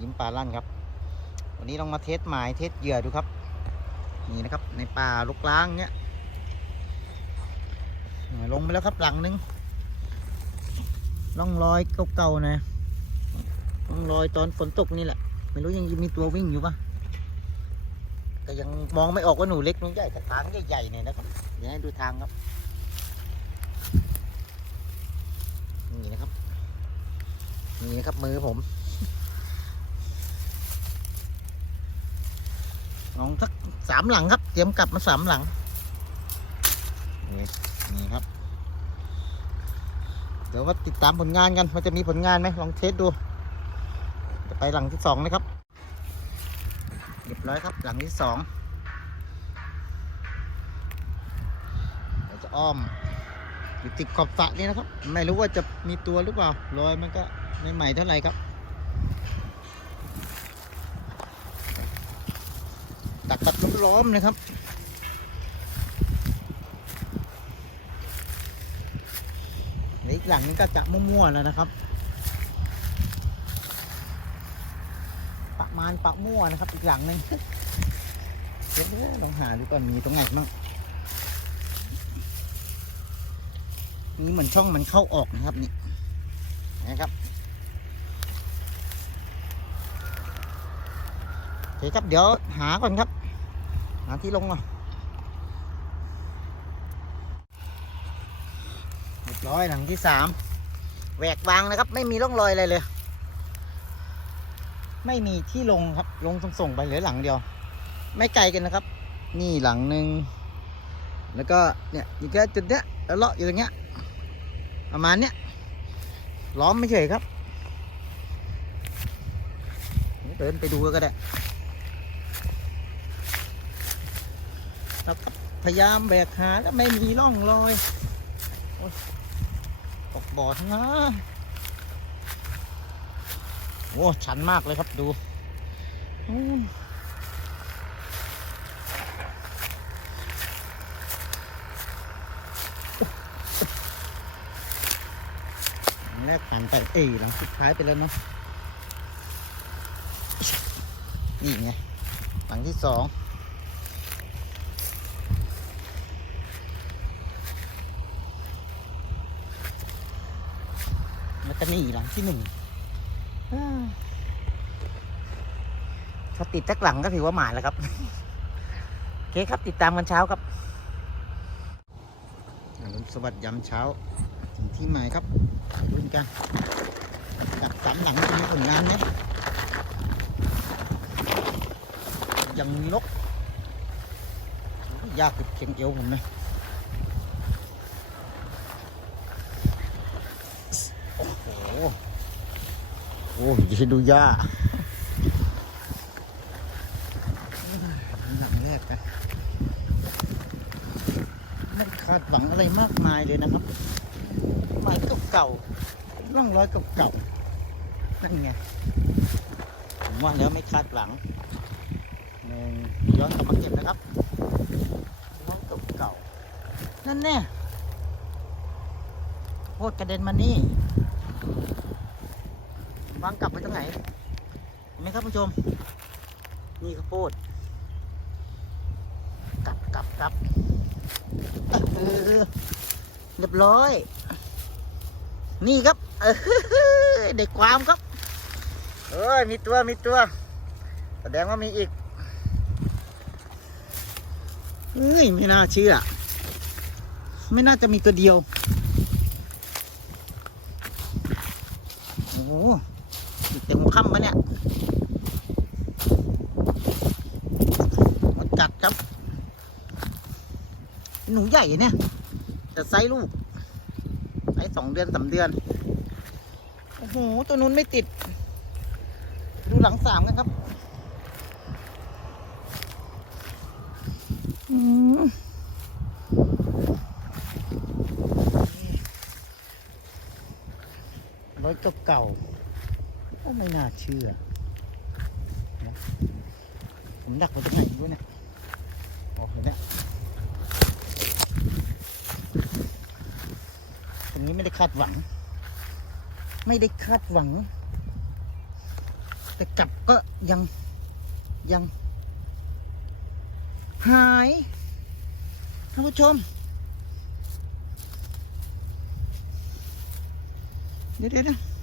ยิ้มปลาลั่นครับ วันนี้ลองมาเทสหมายเทสเหยื่อดูครับ นี่นะครับในป่าลุกล้างเนี้ยลงไปแล้วครับหลังนึงร่องรอยเก่าๆนะร่องรอยตอนฝนตกนี่แหละ ไม่รู้ยังมีตัววิ่งอยู่ปะแต่ยังมองไม่ออกว่าหนูเล็กหนูใหญ่แต่ทางใหญ่ๆเนี่ยนะครับเดี๋ยวให้ดูทางครับนี่นะครับนี่นะครับมือผม ลองสักสามหลังครับ เตรียมกลับมาสามหลัง นี่นี่ครับ เดี๋ยวว่าติดตามผลงานกันว่าจะมีผลงานไหมลองเทสดู จะไปหลังที่สองนะครับเรียบร้อยครับหลังที่สองเดี๋ยวจะอ้อมอยู่ติดขอบสระนี่นะครับ ไม่รู้ว่าจะมีตัวหรือเปล่ารอยมันก็ไม่ใหม่เท่าไหร่ครับ ตักตัดล้อมๆเลยครับเดี๋ยวอีกหลังนึงก็จะมั่วๆแล้วนะครับ ประมาณปะมั่วนะครับ อีกหลังหนึ่งเดี๋ยวลองหาดูก่อนมีตรงไหนบ้างนี่เหมือนช่องมันเข้าออกนะครับนี่นะครับโอเคครับเดี๋ยวหาก่อนครับาที่ลงก่อนเรียบร้อยหลังที่สามแหวกวางนะครับ ไม่มีร่องรอยอะไรเลย ไม่มีที่ลงครับ ลงส่งๆไปเหลือหลังเดียว ไม่ไกลกันนะครับ นี่หลังหนึ่งแล้วก็เนี่ยอีกแค่จุดเนี้ยแล้วเลาะอยู่ตรงเนี้ยประมาณเนี้ยล้อมไม่เฉยครับเดินไปดูก็ได้ เราก็พยายามแบกหาแล้วไม่มีร่องรอยโอ๊ยตกบ่อทั้งนะโอ้ชันมากเลยครับดูแรกผ่านไปเอ้ยหลังสุดท้ายไปแล้วเนาะนี่ไงหลังที่สอง แล้วก็นี่หลังที่หนึ่งอ่าถ้าติดสักหลังก็ถือว่าหมานแล้วครับโอเคครับติดตามกันเช้าครับอรุณสวัสดิ์ยามเช้า ถึงที่หมายครับดูกันกับสามหลังจะมีผลงานไหมยังมีนกยากกับเข็มเอวผมเลย โอ้ โอ้ยจะดูหญ้าหลังแรกกันไม่คาดหวังอะไรมากมายเลยนะครับไม้เก่าๆร่องรอยเก่าๆนั่นไงผมว่าแล้วไม่คาดหวังหนึ่งย้อนกลับมาเก็บนะครับร่องเก่าๆนั่นแน่โคตรกระเด็นมานี่ วางกลับไปตรงไหนเห็นไหมครับผู้ชม นี่ข้าวโพดกลับกลับกลับเออเรียบร้อย นี่ครับเออเด็กความครับเอ้ยมีตัวมีตัว แสดงว่ามีอีกเฮ้ยไม่น่าเชื่อ ไม่น่าจะมีตัวเดียว โอ้ เต็มหัวค่ำปะเนี่ยมันกัดครับ หนูใหญ่เนี่ยแต่ไซส์ลูกไซส์สองเดือนสามเดือน โอ้โห ตัวนู้นไม่ติด ดูหลังสามกันครับอืมรถเก่า ก็ไม่น่าเชื่อนะผมดักไว้ตรงไหนไม่รู้เนี่ยโอ้โหเนี่ยตรงนี้ไม่ได้คาดหวัง ไม่ได้คาดหวัง แต่กลับก็ยังยัง หายท่านผู้ชม เดี๋ยวเดี๋ยว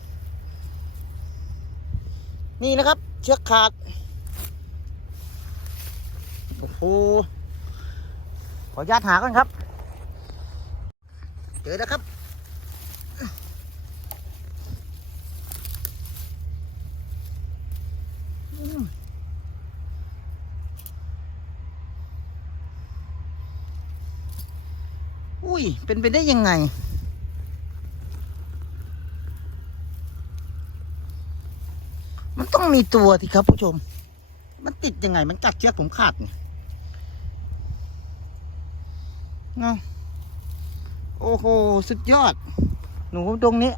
นี่นะครับ เชือกขาด โอ้โห ขออนุญาตหาก่อนครับ เจอแล้วครับอุ้ย เป็นไปได้ยังไง มัน ต้องมีตัวสิครับผู้ชม มันติดยังไง มันกัดเชือกผมขาดเนี่เนาะโอ้โห สุดยอด หนูตรงนี้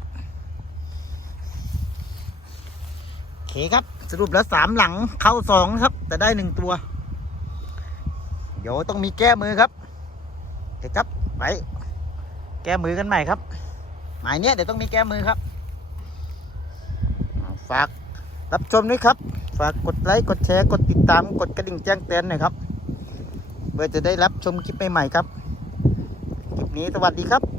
โอเคครับ สรุปแล้วสามหลังเข้าสองครับ แต่ได้หนึ่งตัว เดี๋ยวต้องมีแก้มือครับโอเคครับ ไปแก้มือกันใหม่ครับ หมายเนี้ยเดี๋ยวต้องมีแก้มือครับ ฝาก รับชมด้วยครับ ฝากกดไลค์กดแชร์กดติดตามกดกระดิ่งแจ้งเตือนหน่อยครับเพื่อจะได้รับชมคลิปใหม่ๆครับ คลิปนี้สวัสดีครับ